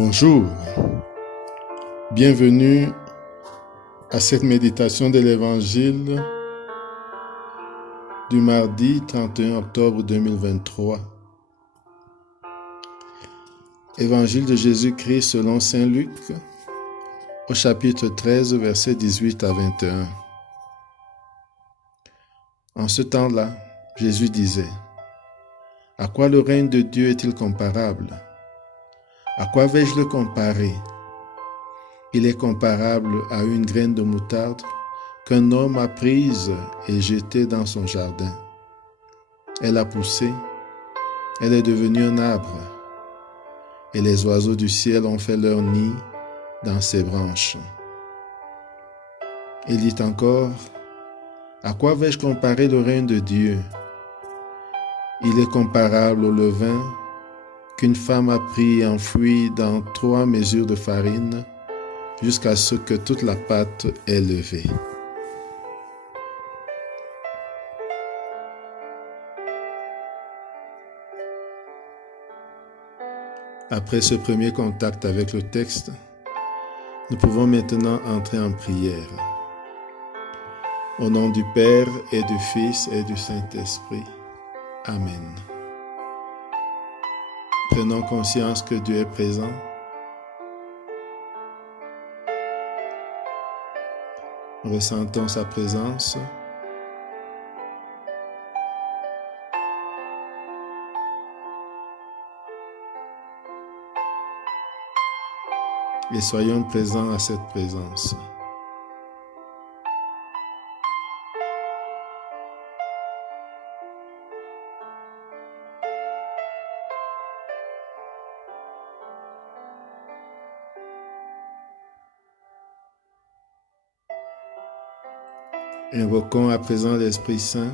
Bonjour, bienvenue à cette méditation de l'Évangile du mardi 31 octobre 2023. Évangile de Jésus-Christ selon Saint Luc, au chapitre 13, versets 18 à 21. En ce temps-là, Jésus disait : « À quoi le règne de Dieu est-il comparable ? À quoi vais-je le comparer ? Il est comparable à une graine de moutarde qu'un homme a prise et jetée dans son jardin. Elle a poussé, elle est devenue un arbre, et les oiseaux du ciel ont fait leur nid dans ses branches. » Il dit encore : « À quoi vais-je comparer le règne de Dieu ? Il est comparable au levain qu'une femme a pris et enfoui dans 3 mesures de farine jusqu'à ce que toute la pâte est levée. » Après ce premier contact avec le texte, nous pouvons maintenant entrer en prière. Au nom du Père et du Fils et du Saint-Esprit. Amen. Prenons conscience que Dieu est présent. Ressentons sa présence. Et soyons présents à cette présence. Invoquons à présent l'Esprit Saint,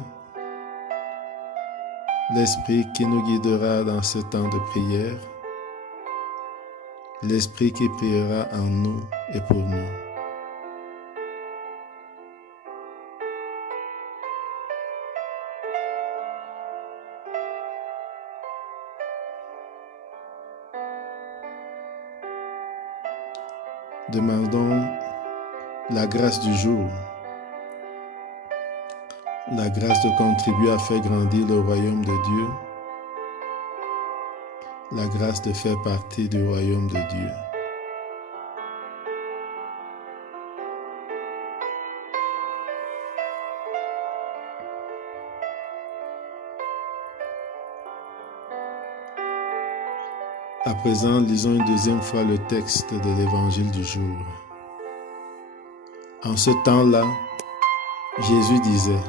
l'Esprit qui nous guidera dans ce temps de prière, l'Esprit qui priera en nous et pour nous. Demandons la grâce du jour, la grâce de contribuer à faire grandir le royaume de Dieu, la grâce de faire partie du royaume de Dieu. À présent, lisons une deuxième fois le texte de l'Évangile du jour. En ce temps-là, Jésus disait :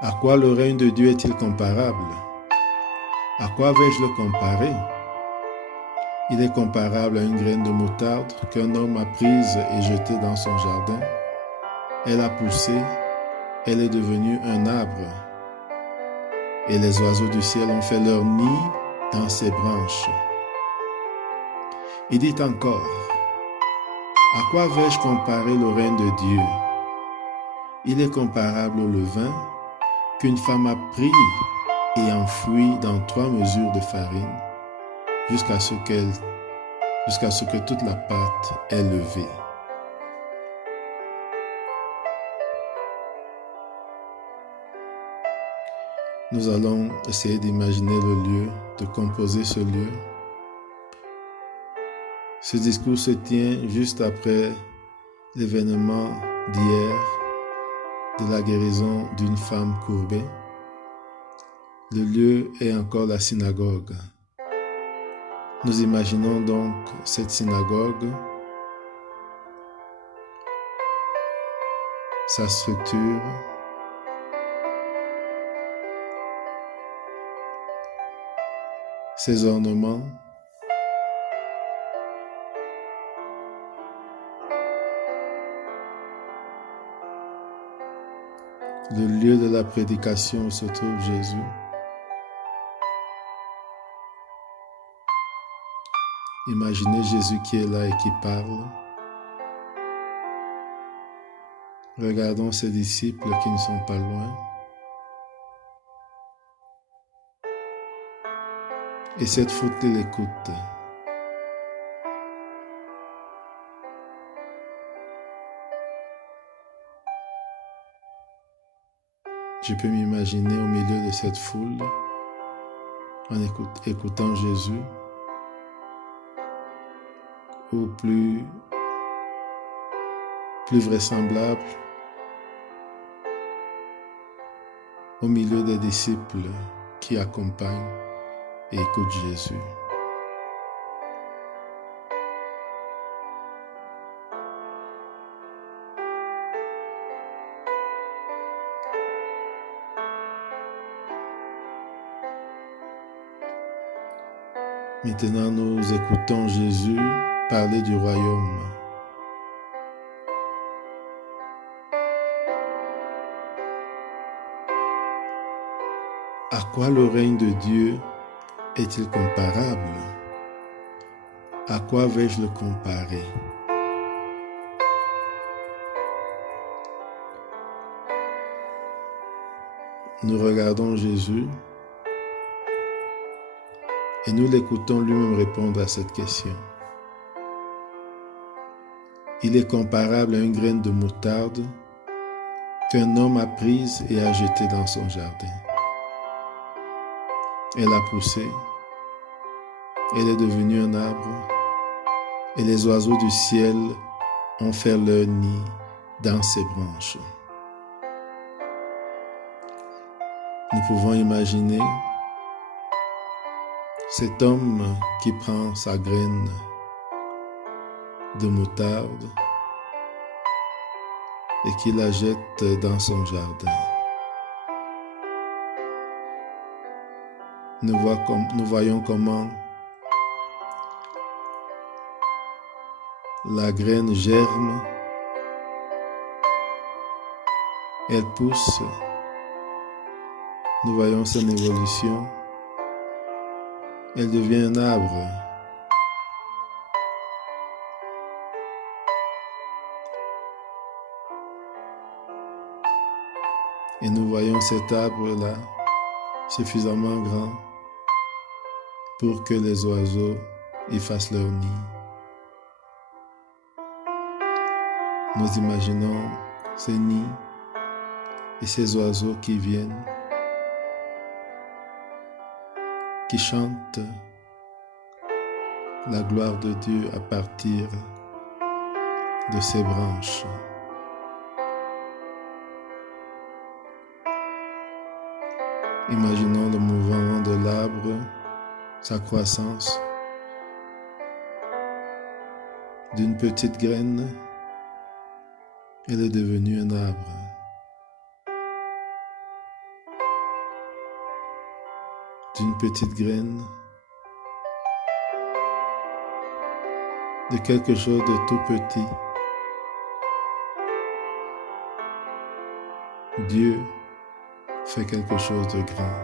« À quoi le règne de Dieu est-il comparable ? À quoi vais-je le comparer ? Il est comparable à une graine de moutarde qu'un homme a prise et jetée dans son jardin. Elle a poussé, elle est devenue un arbre, et les oiseaux du ciel ont fait leur nid dans ses branches. » Il dit encore : « À quoi vais-je comparer le règne de Dieu ? Il est comparable au levain qu'une femme a pris et enfoui dans 3 mesures de farine jusqu'à ce que toute la pâte est levée. » Nous allons essayer d'imaginer le lieu, de composer ce lieu. Ce discours se tient juste après l'événement d'hier de la guérison d'une femme courbée. Le lieu est encore la synagogue. Nous imaginons donc cette synagogue, sa structure, ses ornements, le lieu de la prédication où se trouve Jésus. Imaginez Jésus qui est là et qui parle. Regardons ses disciples qui ne sont pas loin. Et cette foule qui l'écoute. Je peux m'imaginer au milieu de cette foule en écoutant Jésus, ou plus vraisemblable, au milieu des disciples qui accompagnent et écoutent Jésus. Maintenant, nous écoutons Jésus parler du royaume. À quoi le règne de Dieu est-il comparable? À quoi vais-je le comparer? Nous regardons Jésus et nous l'écoutons lui-même répondre à cette question. Il est comparable à une graine de moutarde qu'un homme a prise et a jetée dans son jardin. Elle a poussé, elle est devenue un arbre, et les oiseaux du ciel ont fait leur nid dans ses branches. Nous pouvons imaginer cet homme qui prend sa graine de moutarde et qui la jette dans son jardin. Nous voyons comment la graine germe, elle pousse. Nous voyons son évolution. Elle devient un arbre. Et nous voyons cet arbre-là suffisamment grand pour que les oiseaux y fassent leur nid. Nous imaginons ces nids et ces oiseaux qui viennent, qui chantent la gloire de Dieu à partir de ces branches. Imaginons le mouvement de l'arbre, sa croissance, d'une petite graine, elle est devenue un arbre. D'une petite graine, de quelque chose de tout petit, Dieu fait quelque chose de grand.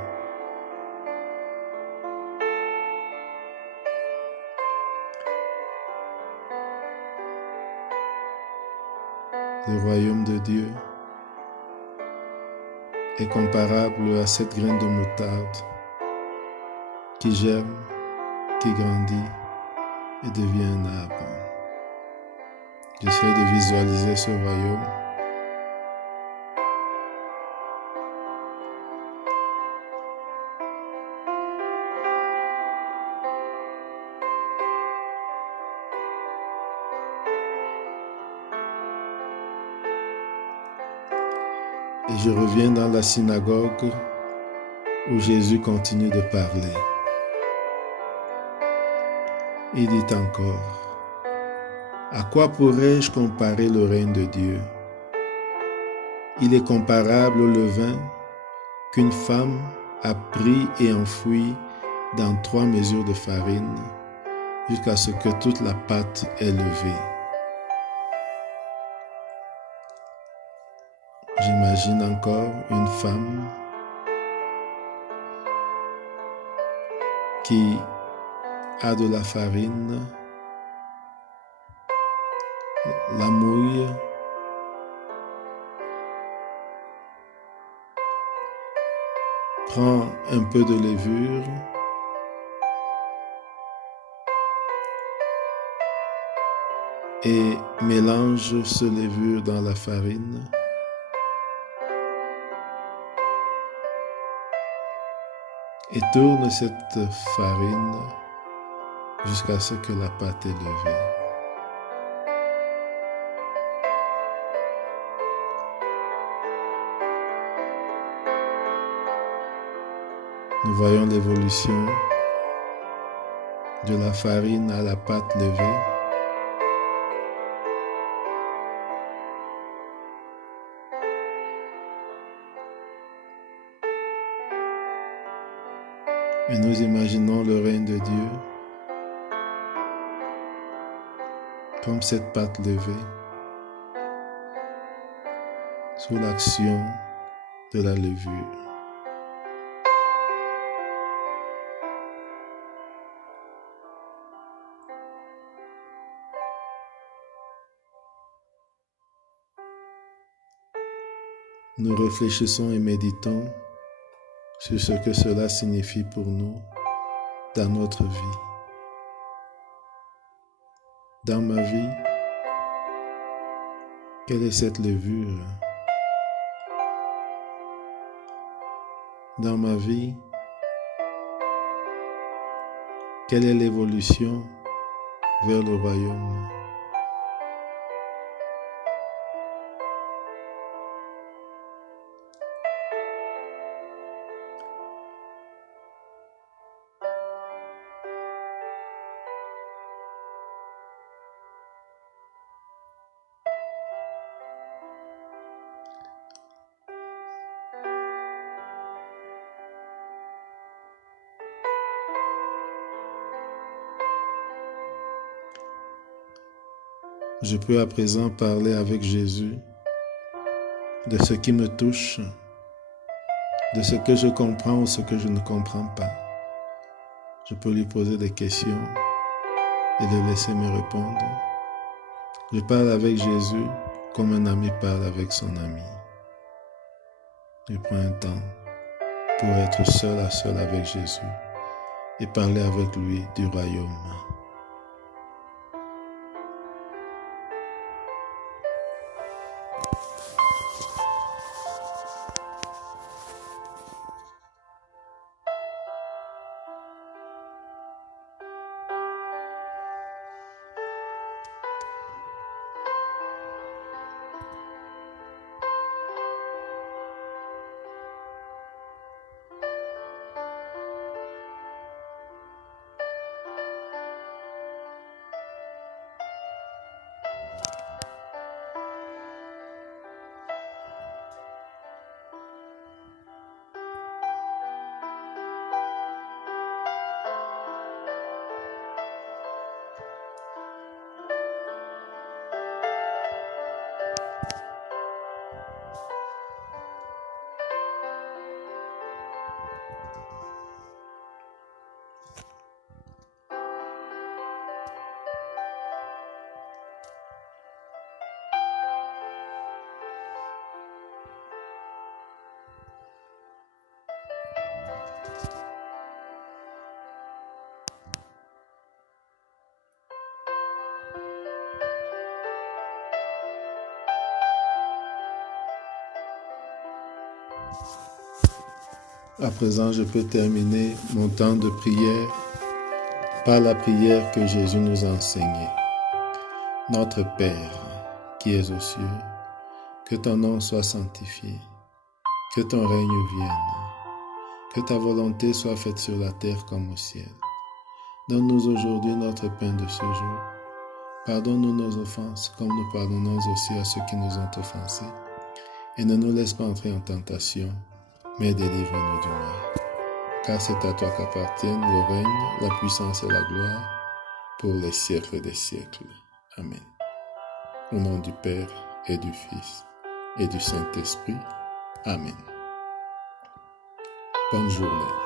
Le royaume de Dieu est comparable à cette graine de moutarde qui germe, qui grandit et devient un arbre. J'essaie de visualiser ce royaume. Et je reviens dans la synagogue où Jésus continue de parler. Il dit encore, « À quoi pourrais-je comparer le règne de Dieu? Il est comparable au levain qu'une femme a pris et enfoui dans 3 mesures de farine jusqu'à ce que toute la pâte est levée. » J'imagine encore une femme qui a de la farine, la mouille, prend un peu de levure et mélange ce levure dans la farine. et tourne cette farine jusqu'à ce que la pâte est levée. Nous voyons l'évolution de la farine à la pâte levée. Et nous imaginons le règne de Dieu comme cette pâte levée sous l'action de la levure. Nous réfléchissons et méditons sur ce que cela signifie pour nous dans notre vie. Dans ma vie, quelle est cette levure? Dans ma vie, quelle est l'évolution vers le royaume? Je peux à présent parler avec Jésus de ce qui me touche, de ce que je comprends ou ce que je ne comprends pas. Je peux lui poser des questions et le laisser me répondre. Je parle avec Jésus comme un ami parle avec son ami. Je prends un temps pour être seul à seul avec Jésus et parler avec lui du royaume. À présent, je peux terminer mon temps de prière par la prière que Jésus nous a enseignée. Notre Père, qui es aux cieux, que ton nom soit sanctifié, que ton règne vienne, que ta volonté soit faite sur la terre comme au ciel. Donne-nous aujourd'hui notre pain de ce jour. Pardonne-nous nos offenses, comme nous pardonnons aussi à ceux qui nous ont offensés. Et ne nous laisse pas entrer en tentation, mais délivre-nous du mal. Car c'est à toi qu'appartiennent le règne, la puissance et la gloire, pour les siècles des siècles. Amen. Au nom du Père et du Fils et du Saint-Esprit. Amen. Bonne journée.